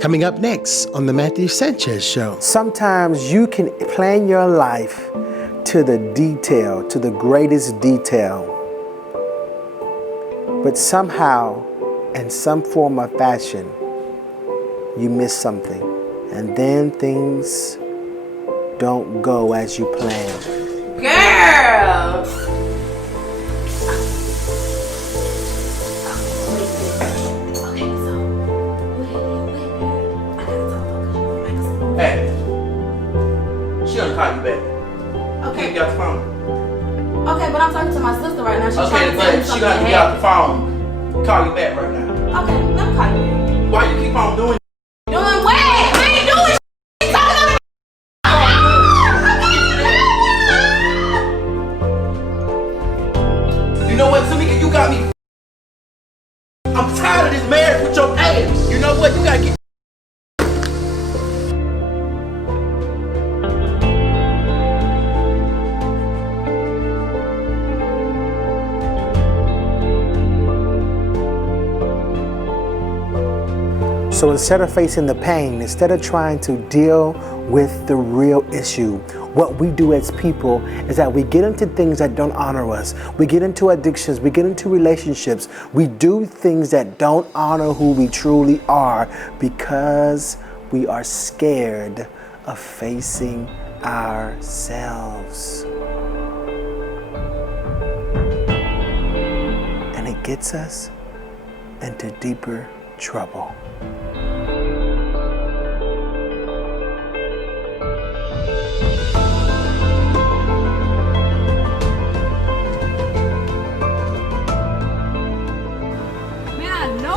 Coming up next on the Matthew Sanchez Show. Sometimes you can plan your life to the detail, to the greatest detail. But somehow, in some form or fashion, you miss something. And then things don't go as you planned. Girl! Hey, she gonna call you back. Okay. You got the phone. Okay, but I'm talking to my sister right now. She's trying Okay, to tell me but she something. gonna get off the phone. Call you back right now. Okay, let me call you back. Why you keep on doing? Doing what? I ain't doing shit. Talking to me. You know what, Tamika? You got me. I'm tired of this marriage with your ass. You know what? You gotta get. So instead of facing the pain, instead of trying to deal with the real issue, what we do as people is that we get into things that don't honor us. We get into addictions, we get into relationships. We do things that don't honor who we truly are because we are scared of facing ourselves. And it gets us into deeper trouble.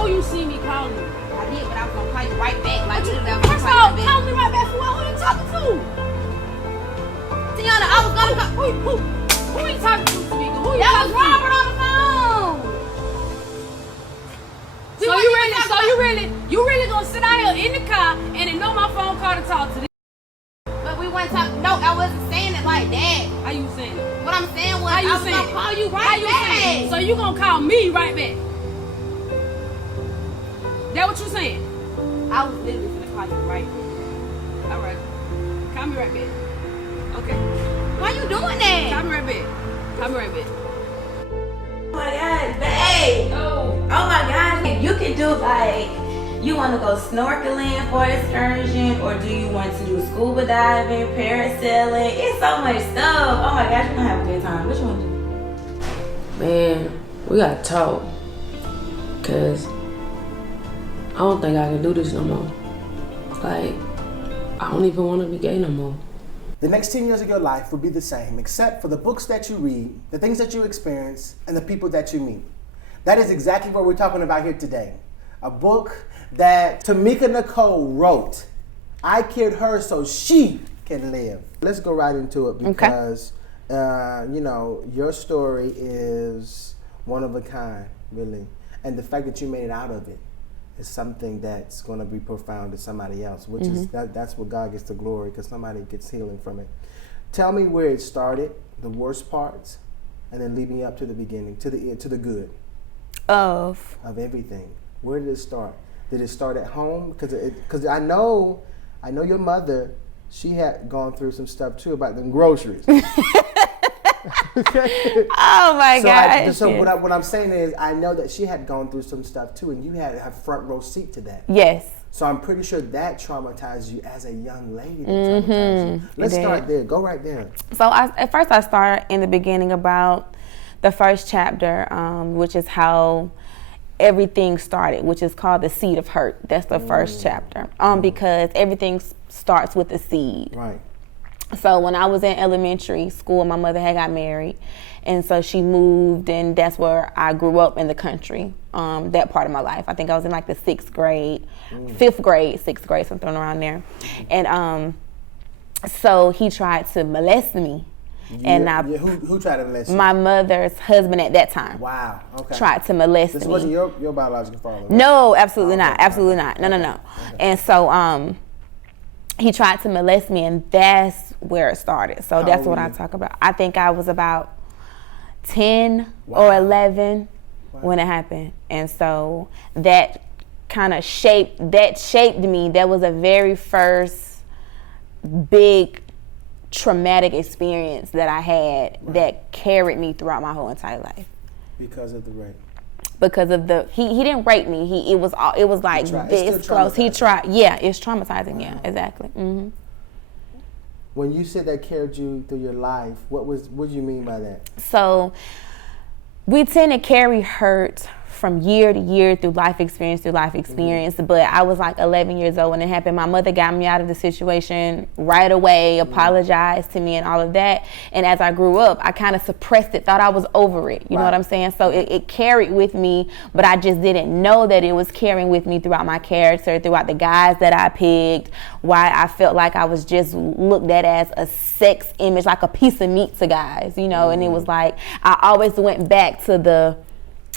You see me calling you. I did, but I was gonna call you right back. Like, First of all, call me right back for what? Who you talking to? Tiana, I was gonna call. Who you talking to, Tamika? Who you That was talking to? Robert on the phone. So you really gonna sit out here in the car and ignore my phone call to talk to this? But we weren't talking. No, I wasn't saying it like that. How you saying it? What I'm saying was, How you I was saying gonna it? call you How right you saying it? back. So you gonna call me right back? That what you saying? I was literally gonna call you right back. All right. Call me right back. Okay. Why you doing that? Call me right back. Call me right back. Oh my God, babe. Oh. Oh my God, you can do like, you want to go snorkeling for excursion, or do you want to do scuba diving, parasailing? It's so much stuff. Oh my gosh, you're gonna have a good time. What you want to do? Man, we gotta talk. Cause I don't think I can do this no more. Like, I don't even want to be gay no more. The next 10 years of your life will be the same, except for the books that you read, the things that you experience, and the people that you meet. That is exactly what we're talking about here today. A book that Tamika Nicole wrote. I killed her so she can live. Let's go right into it because, you know, your story is one of a kind, really. And the fact that you made it out of it is something that's going to be profound to somebody else, which is that's what God gets the glory, because somebody gets healing from it. Tell me where it started, the worst parts, and then lead me up to the beginning, to the good of everything. Where did it start? Did it start at home? Because I know your mother, she had gone through some stuff too about them groceries. Oh my gosh. So what I'm saying is, I know that she had gone through some stuff too, and you had to have front row seat to that. Yes. So I'm pretty sure that traumatized you as a young lady. Traumatized you. Let's start there. Go right there. So at first I started in the beginning about the first chapter, which is how everything started, which is called The Seed of Hurt. That's the first chapter, because everything starts with a seed. Right. So when I was in elementary school, my mother had got married, and so she moved, and that's where I grew up in the country, that part of my life. I think I was in like the 6th grade, 5th grade, 6th grade, something around there. And so he tried to molest me. Who tried to molest you? My mother's husband at that time. Wow. Okay. Tried to molest me. This wasn't your biological father, right? No, absolutely not. Absolutely not. No. Okay. And so he tried to molest me, and that's where it started. So that's what I talk about. I think I was about 10 or 11 when it happened. And so that kind of shaped me. That was a very first big traumatic experience that I had that carried me throughout my whole entire life. Because of the rape. Because of he didn't rape me. It was like this close. He tried. Yeah, it's traumatizing. Wow. Yeah, exactly. Mm-hmm. When you said that carried you through your life, what do you mean by that? So we tend to carry hurt from year to year through life experience. Mm-hmm. But I was like 11 years old when it happened. My mother got me out of the situation right away, apologized to me and all of that. And as I grew up, I kind of suppressed it, thought I was over it. You know what I'm saying? So it carried with me, but I just didn't know that it was carrying with me throughout my character, throughout the guys that I picked, why I felt like I was just looked at as a sex image, like a piece of meat to guys, you know? Mm-hmm. And it was like, I always went back to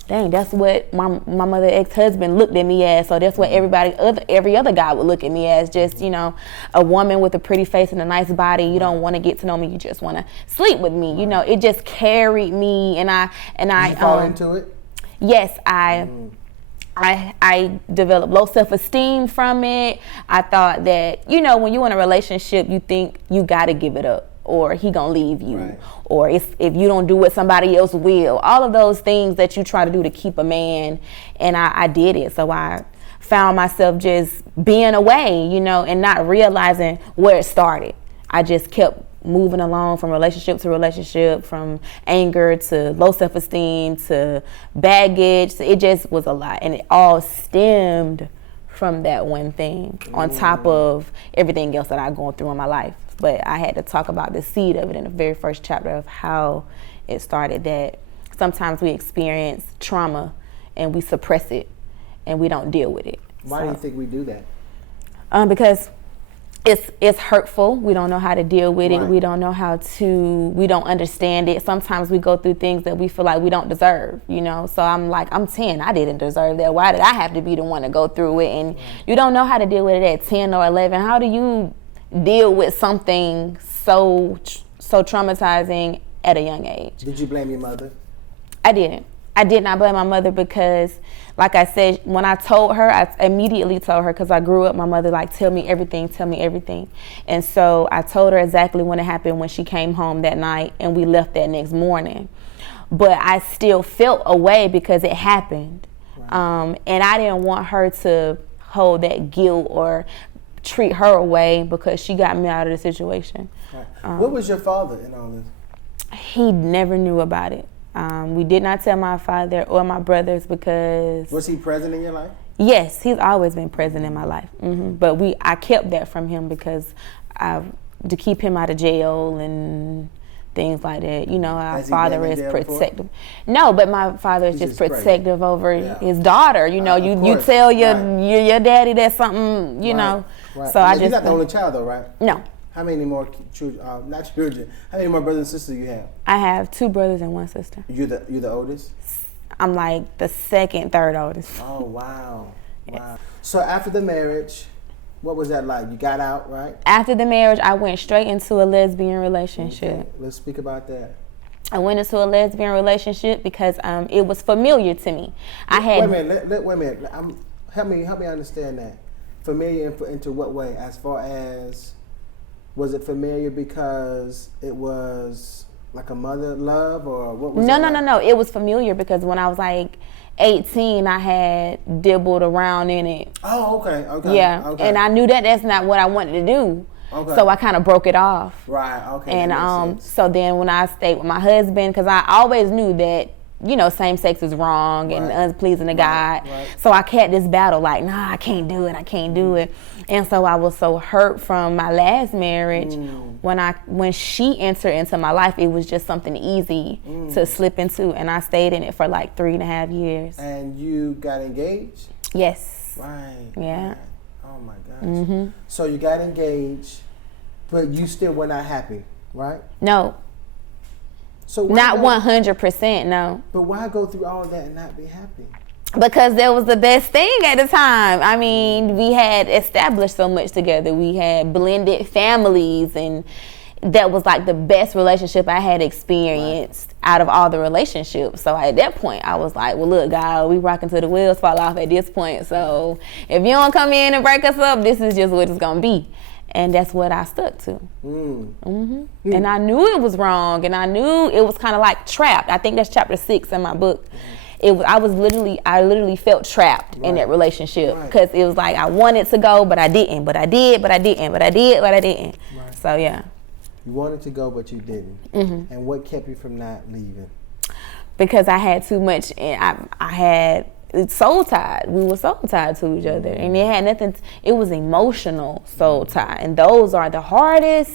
dang, that's what my mother ex-husband looked at me as. So that's what every other guy would look at me as. Just, you know, a woman with a pretty face and a nice body. You don't want to get to know me. You just want to sleep with me. You know, it just carried me, and I. Did you fall into it? Yes, I developed low self-esteem from it. I thought that, you know, when you're in a relationship, you think you got to give it up, or he gonna leave you, right. Or if you don't do it, somebody else will. All of those things that you try to do to keep a man, and I did it. So I found myself just being away, you know, and not realizing where it started. I just kept moving along from relationship to relationship, from anger to low self-esteem to baggage. It just was a lot, and it all stemmed from that one thing, on top of everything else that I've gone through in my life. But I had to talk about the seed of it in the very first chapter of how it started, that sometimes we experience trauma and we suppress it and we don't deal with it. Why do you think we do that? Because it's hurtful. We don't know how to deal with it. We don't know we don't understand it. Sometimes we go through things that we feel like we don't deserve, you know? So I'm 10, I didn't deserve that. Why did I have to be the one to go through it? And you don't know how to deal with it at 10 or 11. How do you deal with something so traumatizing at a young age? Did you blame your mother? I didn't. I did not blame my mother because, like I said, when I told her, I immediately told her, because I grew up, my mother like, tell me everything. And so I told her exactly when it happened, when she came home that night and we left that next morning. But I still felt away because it happened. Right. And I didn't want her to hold that guilt or treat her away because she got me out of the situation. Right. What was your father in all this? He never knew about it. We did not tell my father or my brothers because... Was he present in your life? Yes, he's always been present in my life. Mm-hmm. But I kept that from him because to keep him out of jail and things like that. You know, our father is protective. No, but my father is just protective over his daughter. You know, you tell your daddy that something, you know. Right. So you're not the only child though, right? No. How many more children? Not children. How many more brothers and sisters you have? I have 2 brothers and 1 sister. You're the oldest? I'm like the second, third oldest. Oh wow. Yes. Wow. So after the marriage, what was that like? You got out, right? After the marriage, I went straight into a lesbian relationship. Okay. Let's speak about that. I went into a lesbian relationship because it was familiar to me. Wait a minute. Help me understand that. Familiar into what way? As far as, was it familiar because it was like a mother love, or what was it? No. It was familiar because when I was like 18, I had dibbled around in it. Oh, okay. Yeah, okay. And I knew that that's not what I wanted to do. Okay. So I kind of broke it off. Right, okay. And so then when I stayed with my husband, because I always knew that, you know, same sex is wrong and unpleasing to God. Right. So I kept this battle like, nah, I can't do it. And so I was so hurt from my last marriage. When she entered into my life, it was just something easy to slip into. And I stayed in it for like 3.5 years. And you got engaged? Yes. Right. Yeah. Right. Oh my gosh. So you got engaged, but you still were not happy, right? No. So not 100%, no. But why go through all of that and not be happy? Because that was the best thing at the time. I mean, we had established so much together. We had blended families, and that was like the best relationship I had experienced out of all the relationships. So at that point, I was like, well, look, God, we rocking till the wheels fall off at this point. So if you don't come in and break us up, this is just what it's going to be. And that's what I stuck to. And I knew it was wrong, and I knew it was kind of like trapped. I think that's chapter 6 in my book. I literally felt trapped in that relationship, because it was like I wanted to go, but I didn't, but I did, but I didn't, but I did, but I didn't. So yeah. You wanted to go, but you didn't. And what kept you from not leaving? Because I had too much, and I had soul tied. We were soul tied to each other, and it had nothing. It was emotional soul tie, and those are the hardest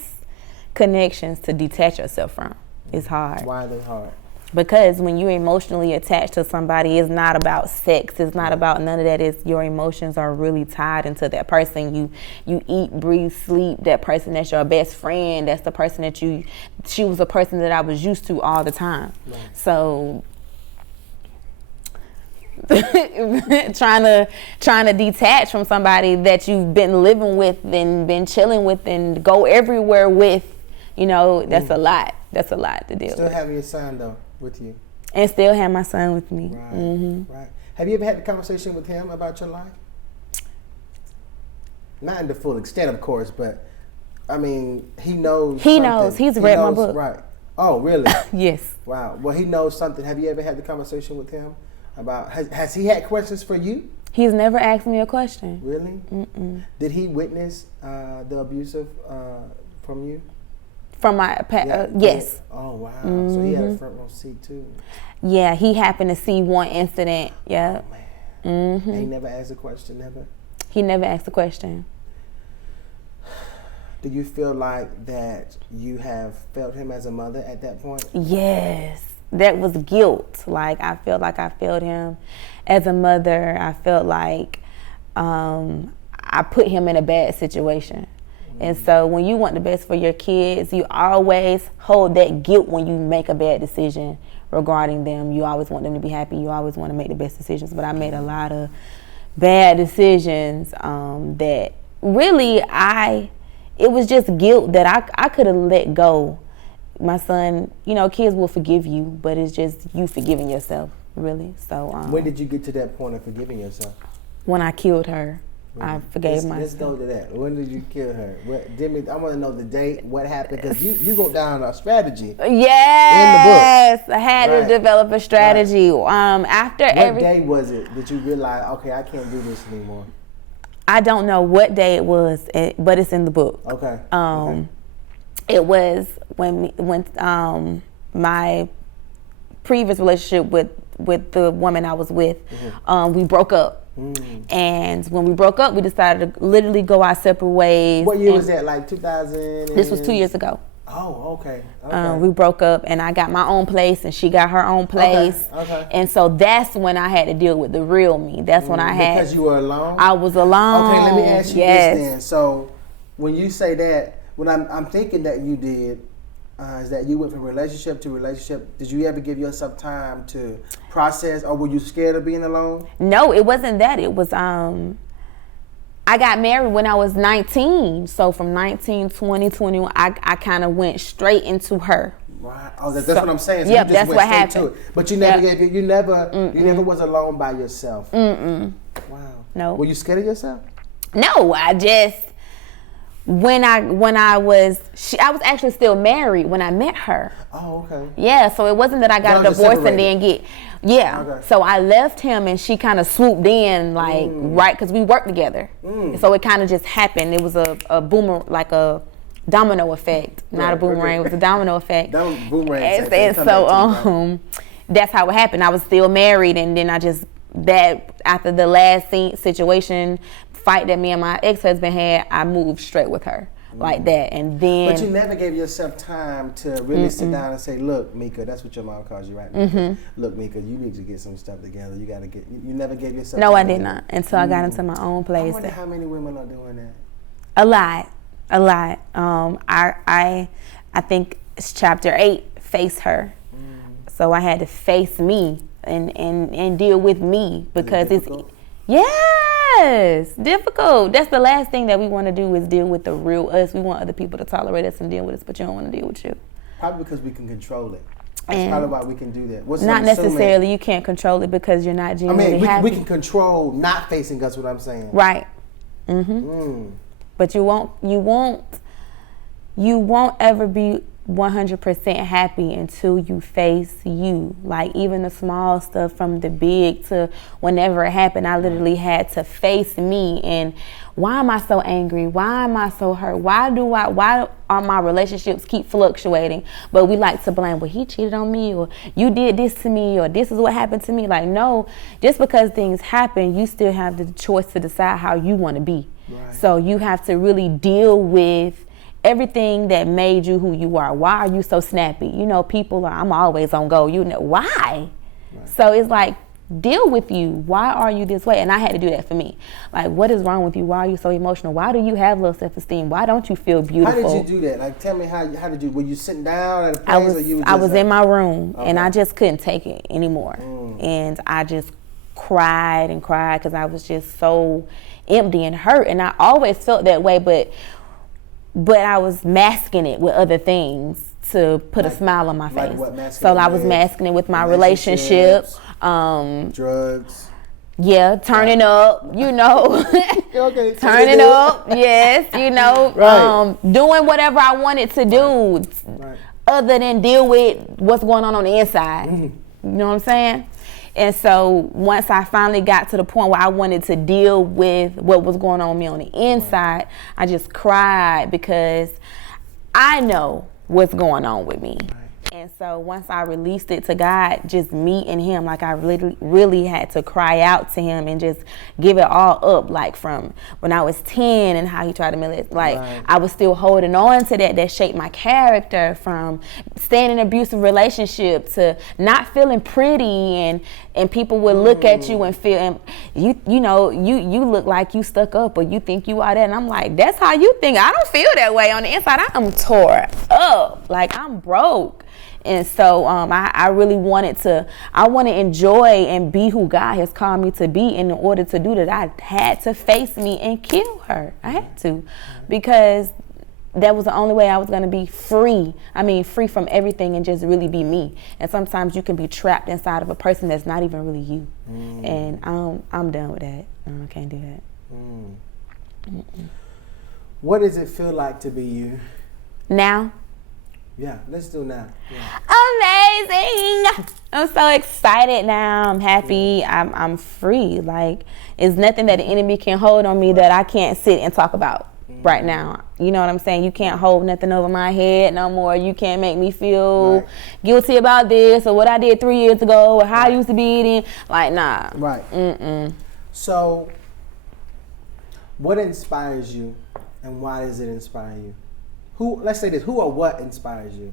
connections to detach yourself from. It's hard. Why are they hard? Because when you're emotionally attached to somebody, it's not about sex. It's not about none of that. It's your emotions are really tied into that person. You eat, breathe, sleep. That person that's your best friend. That's the person that she was a person that I was used to all the time. So trying to detach from somebody that you've been living with and been chilling with and go everywhere with, that's a lot. That's a lot to deal with. Still having your son though with you, and still have my son with me. Right. Have you ever had a conversation with him about your life? Not in the full extent, of course, but I mean, he knows. He knows. He's read my book. Right. Oh, really? Yes. Wow. Well, he knows something. Have you ever had the conversation with him about? Has he had questions for you? He's never asked me a question. Really? Did he witness the abuse from you? From my yes. Oh wow! So he had a front row seat too. Yeah, he happened to see one incident. Yeah. Oh, man. He never asked a question. Never. He never asked a question. Do you feel like that you have felt him as a mother at that point? Yes, that was guilt. Like I felt like I felt him as a mother. I felt like I put him in a bad situation. And so when you want the best for your kids, you always hold that guilt when you make a bad decision regarding them. You always want them to be happy. You always want to make the best decisions. But I made a lot of bad decisions that really it was just guilt that I could have let go. My son, kids will forgive you, but it's just you forgiving yourself, really. So when did you get to that point of forgiving yourself? When I killed her. I forgave myself. Let's go to that. When did you kill her? I want to know the date, what happened, because you wrote down a strategy. Yes, in the book. I had to develop a strategy. After what day was it that you realized, okay, I can't do this anymore? I don't know what day it was, but it's in the book. Okay. It was when my previous relationship with the woman I was with, we broke up. And when we broke up, we decided to literally go our separate ways. What year was that? Like 2000? This was 2 years ago. Oh, okay. We broke up, and I got my own place, and she got her own place. Okay. And so that's when I had to deal with the real me. That's when I had. Because you were alone? I was alone. Okay, let me ask you this then. So when you say that, what I'm thinking that you did is that you went from relationship to relationship. Did you ever give yourself time to process, or were you scared of being alone? No, it wasn't that. It was I got married when I was 19. So from 19, 20, 21, I kind of went straight into her. Right. Oh, that's what I'm saying. So yep, you just that's went what straight happened. to it. But you never you never was alone by yourself. Wow. No. Were you scared of yourself? No, I just I was actually still married when I met her. Oh, okay. Yeah, so it wasn't that I got a divorce and then Okay. So I left him and she kind of swooped in right, because we worked together. So it kind of just happened. It was a boomer, like a domino effect, not a boomerang. It was a domino effect. Boomerang. And so that's how it happened. I was still married, and then after the last fight that me and my ex-husband had, I moved straight with her like that. And then, but you never gave yourself time to really sit down and say, look, Mika, that's what your mom calls you, right? Mika? Look, Mika, you need to get some stuff together. You never gave yourself no, time. I did not, until I got into my own place. I wonder how many women are doing that. A lot. I think it's chapter 8, face her. So I had to face me and deal with me, because it's Yes, difficult. That's the last thing that we want to do is deal with the real us. We want other people to tolerate us and deal with us, but you don't want to deal with you. Probably because we can control it. That's And probably why we can do that. not necessarily you can't control it because you're not genuinely happy. We can control not facing us, what I'm saying. Right. But you won't ever be 100% happy until you face you. Like even the small stuff from the big to whenever it happened, I literally had to face me and why am I so angry? Why am I so hurt? Why are my relationships keep fluctuating? But we like to blame, well, he cheated on me, or you did this to me, or this is what happened to me. Like, no, just because things happen, you still have the choice to decide how you want to be. Right. So you have to really deal with everything that made you who you are. Why are you so snappy? You know, people are, I'm always on go. You know, why? Right. So it's like, deal with you. Why are you this way? And I had to do that for me. Like, what is wrong with you? Why are you so emotional? Why do you have low self-esteem? Why don't you feel beautiful? How did you do that? Like, tell me how did you, were you sitting down at a place? I was in my room and I just couldn't take it anymore. And I just cried and cried because I was just so empty and hurt. And I always felt that way, but I was masking it with other things to put a smile on my face. Like what, so I was masking it with my relationship, drugs. Yeah, turning up, you know. Okay, turning up, yes, you know. Right. Doing whatever I wanted to do other than deal with what's going on the inside. You know what I'm saying? And so once I finally got to the point where I wanted to deal with what was going on with me on the inside, I just cried because I know what's going on with me. And so once I released it to God, just me and him, like I really had to cry out to him and just give it all up. Like from when I was 10 and how he tried to manipulate, like I was still holding on to that shaped my character, from staying in an abusive relationship to not feeling pretty, and people would look at you and feel, and you know, you look like you stuck up or you think you are that. And I'm like, that's how you think. I don't feel that way on the inside. I'm tore up, like I'm broke. And so I really wanted to enjoy and be who God has called me to be. And in order to do that, I had to face me and kill her. I had to, because that was the only way I was going to be free. I mean, free from everything and just really be me. And sometimes you can be trapped inside of a person that's not even really you. And I'm done with that. I can't do that. What does it feel like to be you? Now? Yeah, let's do now. Yeah. Amazing! I'm so excited now. I'm happy. I'm free. Like, it's nothing that the enemy can hold on me that I can't sit and talk about right now. You know what I'm saying? You can't hold nothing over my head no more. You can't make me feel guilty about this or what I did 3 years ago or how I used to be eating. Like, nah. Right. So, what inspires you, and why does it inspire you? Let's say this, who or what inspires you?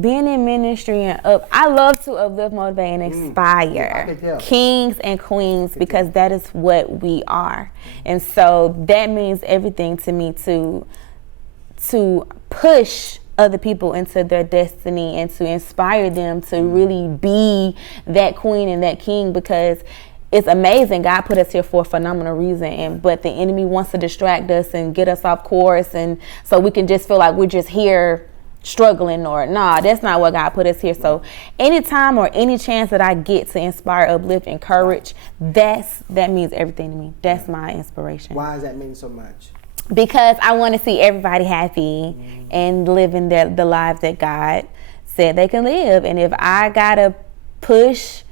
Being in ministry and I love to uplift, motivate, and inspire kings and queens, because that is what we are. And so that means everything to me, to push other people into their destiny and to inspire them to really be that queen and that king, because it's amazing. God put us here for a phenomenal reason, but the enemy wants to distract us and get us off course, and so we can just feel like we're just here struggling, or that's not what God put us here. So anytime or any chance that I get to inspire, uplift, encourage, that means everything to me. That's my inspiration. Why does that mean so much? Because I want to see everybody happy and living the lives that God said they can live. And if I gotta push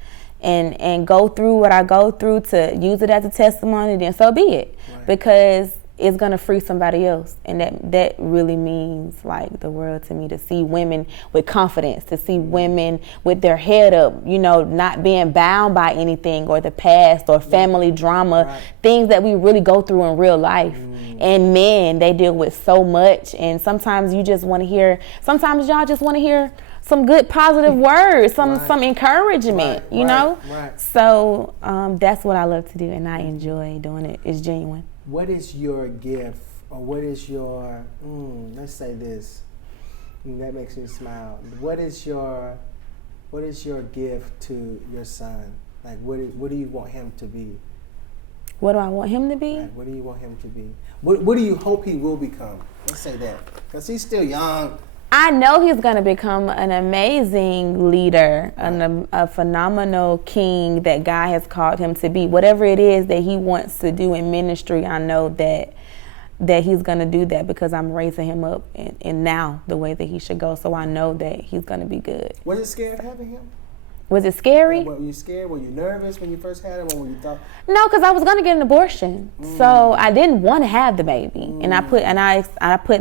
and go through what I go through to use it as a testimony, then so be it. Because it's gonna free somebody else, and that really means like the world to me, to see women with confidence, to see women with their head up, you know, not being bound by anything or the past or family drama, things that we really go through in real life. And men, they deal with so much, and sometimes you just want to hear, sometimes y'all just want to hear some good positive words, some encouragement, you know? So that's what I love to do, and I enjoy doing it. It's genuine. What is your gift, or what is your, let's say this, that makes me smile. What is your gift to your son? Like, what do you want him to be? What do I want him to be? Right. What do you want him to be? What do you hope he will become? Let's say that. Because he's still young. I know he's going to become an amazing leader, a phenomenal king that God has called him to be. Whatever it is that he wants to do in ministry, I know that he's going to do that because I'm raising him up in now the way that he should go. So I know that he's going to be good. Was it scared having him? Was it scary? Were you scared? Were you nervous when you first had him, or when you thought? No, because I was going to get an abortion, so I didn't want to have the baby, and I put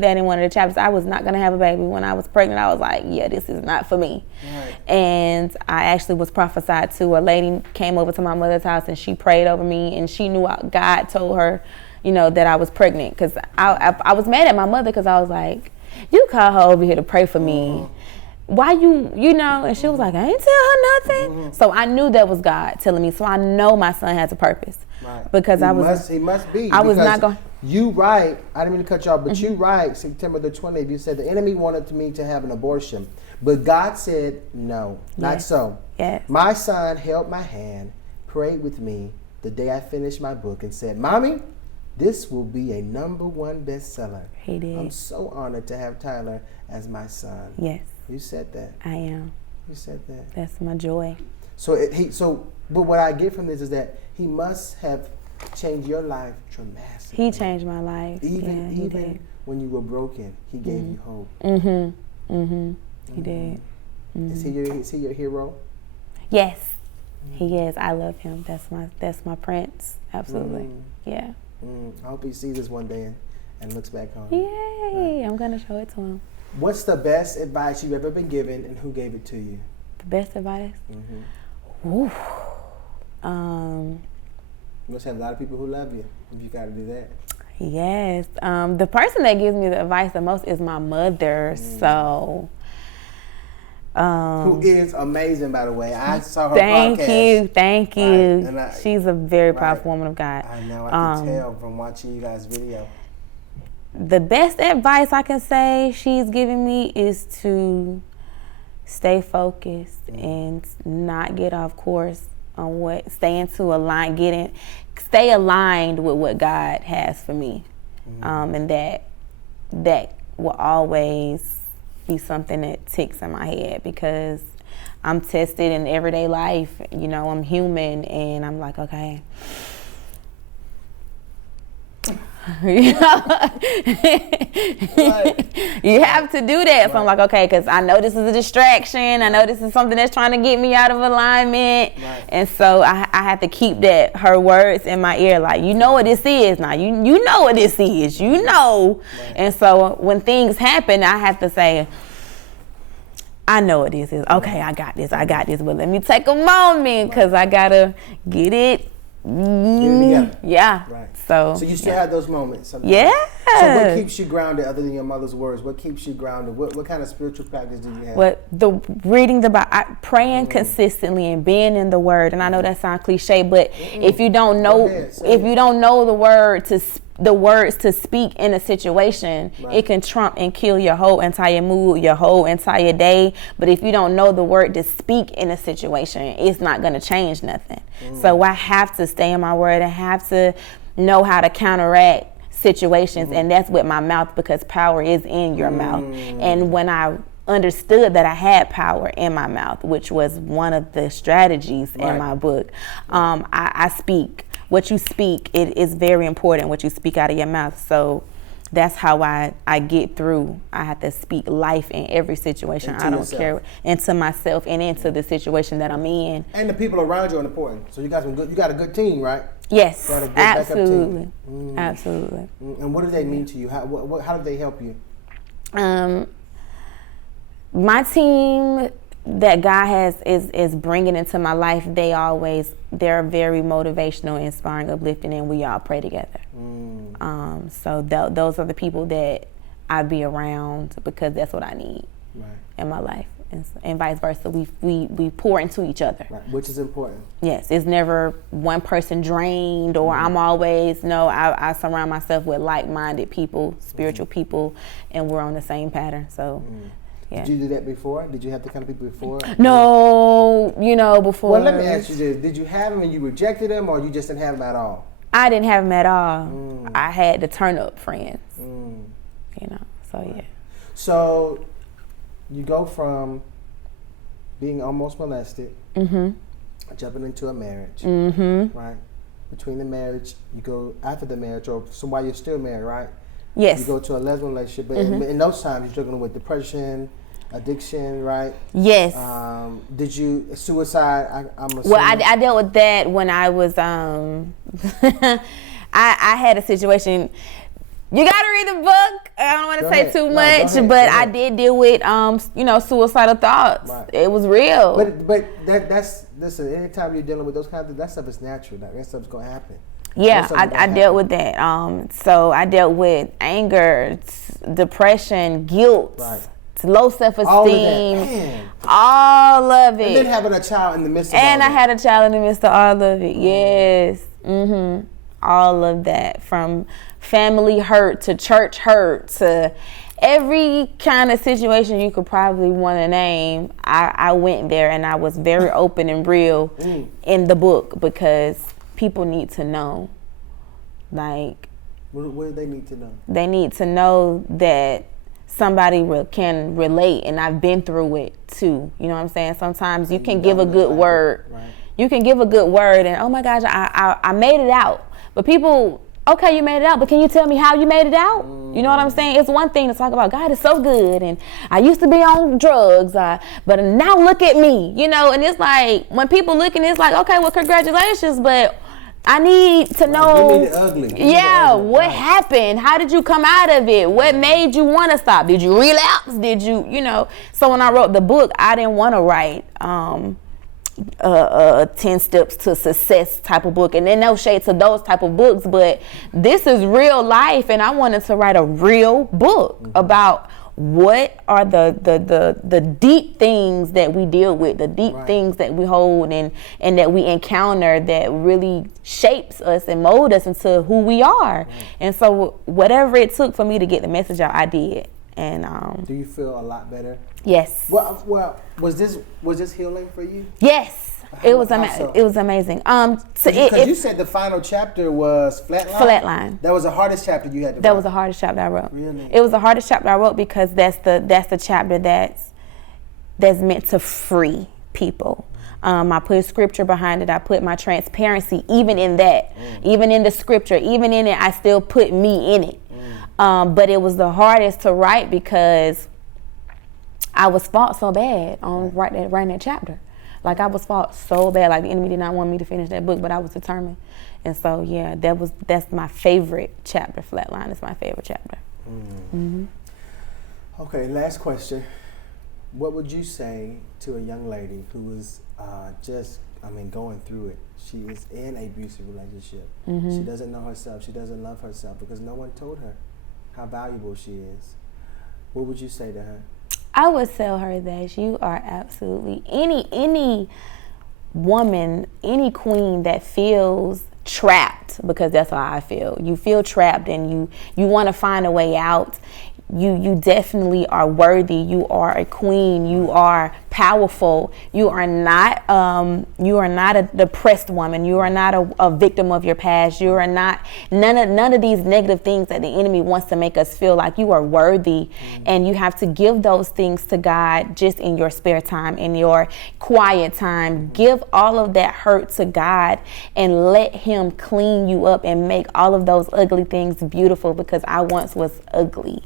that in one of the chapters. I was not going to have a baby when I was pregnant. I was like, yeah, this is not for me. Right. And I actually was prophesied to. A lady came over to my mother's house and she prayed over me, and she knew God told her, that I was pregnant, because I was mad at my mother because I was like, you call her over here to pray for me. Why and she was like, I ain't tell her nothing. So I knew that was God telling me. So I know my son has a purpose. Right. Because he must be. I was not going. You right. I didn't mean to cut you off, but you right. September the 20th, you said the enemy wanted me to have an abortion, but God said no, not so. Yes. My son held my hand, prayed with me the day I finished my book, and said, "Mommy, this will be a #1 bestseller." He did. I'm so honored to have Tyler as my son. Yes. You said that. I am. You said that. That's my joy. But what I get from this is that he must have changed your life dramatically. He changed my life. Even did. When you were broken, he gave you hope. He did. Is he your hero? Yes. He is. I love him. That's my prince. Absolutely. Yeah. I hope he sees this one day and looks back on it. Yay! Right. I'm gonna show it to him. What's the best advice you've ever been given, and who gave it to you? The best advice? You must have a lot of people who love you if you got to do that. Yes. The person that gives me the advice the most is my mother. So. Who is amazing, by the way. I saw her podcast. Thank you. Right. She's a very powerful woman of God. I know. I can tell from watching you guys' video. The best advice I can say she's giving me is to stay focused and not get off course on stay aligned with what God has for me. And that will always be something that ticks in my head, because I'm tested in everyday life. I'm human, and I'm like, okay. You have to do that. So I'm like, okay, because I know this is a distraction. I know this is something that's trying to get me out of alignment. Right. And so I have to keep her words in my ear. Like, you know what this is now. You know what this is. You know. Right. And so when things happen, I have to say, I know what this is. Okay, I got this. But let me take a moment, because I got to get it. Yeah. Right. So you still have those moments sometimes. Yeah. So what keeps you grounded other than your mother's words? What keeps you grounded? What kind of spiritual practice do you have? Reading the Bible, praying consistently and being in the Word. And I know that sounds cliche, but if you don't know the words to speak in a situation, it can trump and kill your whole entire mood, your whole entire day. But if you don't know the word to speak in a situation, it's not going to change nothing. So I have to stay in my word. I have to know how to counteract situations, and that's with my mouth, because power is in your mouth. And when I understood that I had power in my mouth, which was one of the strategies in my book, I speak. What you speak, it is very important, what you speak out of your mouth. So that's how I get through. I have to speak life in every situation. I don't care, into myself and into the situation that I'm in. And the people around you are important. So you got a good team, right? Yes, got a good absolutely. Team. Absolutely. And what do they mean to you? How do they help you? My team that God is bringing into my life, they're very motivational, inspiring, uplifting, and we all pray together. So those are the people that I be around, because that's what I need in my life, and vice versa. We pour into each other, which is important. Yes, it's never one person drained, or I'm always I surround myself with like-minded people, spiritual people, and we're on the same pattern. So. Yeah. Did you do that before? Did you have the kind of people before? No, before. Well, let me ask you this. Did you have them and you rejected them, or you just didn't have them at all? I didn't have them at all. I had the turn up friends. You know, so yeah. So you go from being almost molested, jumping into a marriage, right? Between the marriage, you go after the marriage, or while you're still married, right? Yes. You go to a lesbian relationship, but in those times you're struggling with depression, addiction, right? Yes. Did you suicide? I'm assuming. Well, I dealt with that when I was I had a situation. You gotta read the book. I don't want to say too much, but I did deal with suicidal thoughts. Right. It was real. But that's listen. Anytime you're dealing with those kinds of that stuff is natural. That stuff's gonna happen. Yeah, I dealt with that. So I dealt with anger, depression, guilt, low self-esteem, all of it. And then having a child in the midst of and I had a child in the midst of all of it. Yes, all of that, from family hurt to church hurt to every kind of situation you could probably want to name. I went there, and I was very open and real in the book, because people need to know. Like, what do they need to know? They need to know that somebody can relate, and I've been through it too. You know what I'm saying? Sometimes you can give a good word. Right. You can give a good word, and oh my gosh, I made it out. But people, okay, you made it out, but can you tell me how you made it out? You know what I'm saying? It's one thing to talk about, God is so good, and I used to be on drugs, but now look at me, you know. And it's like, when people look, and it's like, okay, well, congratulations, but I need to know. Give me the ugly. What happened? How did you come out of it? What made you want to stop? Did you relapse? Did you, So when I wrote the book, I didn't want to write 10 steps to success type of book, and then no shade to those type of books, but this is real life, and I wanted to write a real book about what are the deep things that we deal with, the deep things that we hold and that we encounter, that really shapes us and mold us into who we are. And so whatever it took for me to get the message out, I did. And do you feel a lot better? Yes. Well, was this healing for you? Yes. It was amazing. Because you said the final chapter was Flatline? Flatline. That was the hardest chapter you had to write? That was the hardest chapter I wrote. Really? It was the hardest chapter I wrote, because that's the chapter that's meant to free people. I put scripture behind it. I put my transparency, even in that, even in the scripture, even in it, I still put me in it. But it was the hardest to write, because I was fought so bad on writing that chapter. Like, I was fought so bad. Like, the enemy did not want me to finish that book, but I was determined. And so, yeah, that's my favorite chapter. Flatline is my favorite chapter. Okay, last question. What would you say to a young lady who is going through it? She is in an abusive relationship. She doesn't know herself. She doesn't love herself, because no one told her how valuable she is. What would you say to her? I would tell her that you are absolutely, any woman, any queen that feels trapped, because that's how I feel. You feel trapped, and you want to find a way out. You definitely are worthy. You are a queen. You are powerful. You are not a depressed woman. You are not a victim of your past. You are not none of these negative things that the enemy wants to make us feel like. You are worthy, and you have to give those things to God just in your spare time, in your quiet time. Give all of that hurt to God, and let Him clean you up and make all of those ugly things beautiful, because I once was ugly.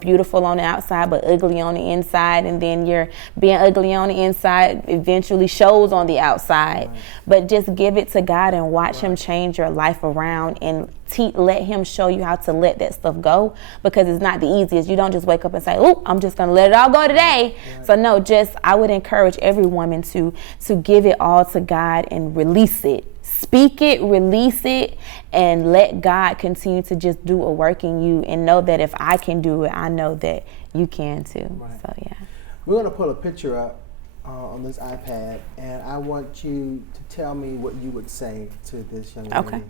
Beautiful on the outside, but ugly on the inside. And then you're being ugly on the inside eventually shows on the outside. But just give it to God and watch Him change your life around, and let Him show you how to let that stuff go, because it's not the easiest. You don't just wake up and say, oh, I'm just going to let it all go today. So no, I would encourage every woman to give it all to God and release it. Speak it, release it, and let God continue to just do a work in you, and know that if I can do it, I know that you can too. Right. So yeah. We're going to pull a picture up on this iPad, and I want you to tell me what you would say to this young lady. Okay.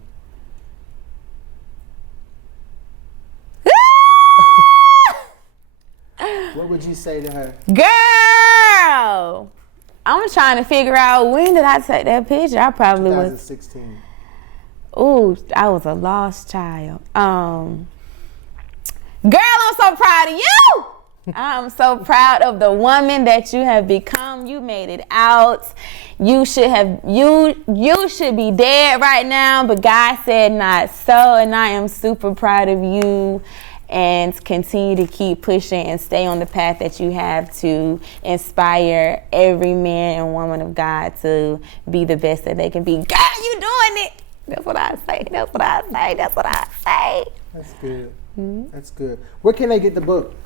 What would you say to her? Girl! I'm trying to figure out, when did I take that picture? I probably 2016. Ooh, I was a lost child. Girl, I'm so proud of you. I'm so proud of the woman that you have become. You made it out. You should be dead right now, but God said not so, and I am super proud of you. And continue to keep pushing and stay on the path that you have to inspire every man and woman of God to be the best that they can be. God, you doing it. That's what I say. That's what I say. That's what I say. That's good. That's good. Where can they get the book?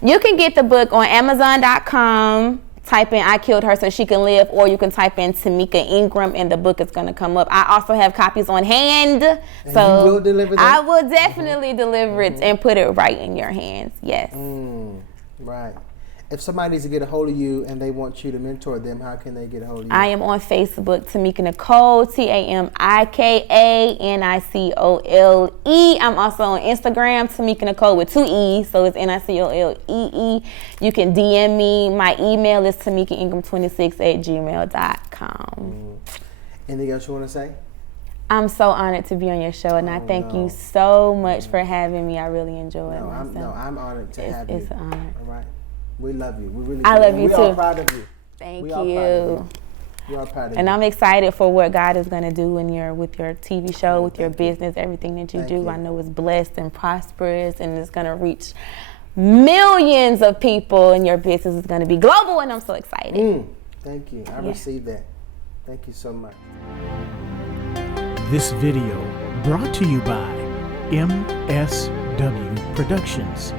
You can get the book on Amazon.com. Type in I Killed Her So She Can Live, or you can type in Tamika Ingram and the book is going to come up. I also have copies on hand. And so you will deliver them? I will definitely deliver it and put it right in your hands. Yes. Right. If somebody needs to get a hold of you and they want you to mentor them, how can they get a hold of you? I am on Facebook, Tamika Nicole, TAMIKANICOLE. I'm also on Instagram, Tamika Nicole with 2 E's, so it's NICOLEE. You can DM me. My email is tamikaingram26@gmail.com. Anything else you want to say? I'm so honored to be on your show, and I thank you so much for having me. I really enjoyed myself. I'm honored to have you. It's an honor. All right. We love you. We really I do. love And you we too. are proud of you. Thank We you. are proud of you. We are proud of And you. I'm excited for what God is going to do with your TV show, with your business, everything that you Thank do. you. I know it's blessed and prosperous, and it's going to reach millions of people, and your business is going to be global, and I'm so excited. Thank you. I received that. Thank you so much. This video brought to you by MSW Productions.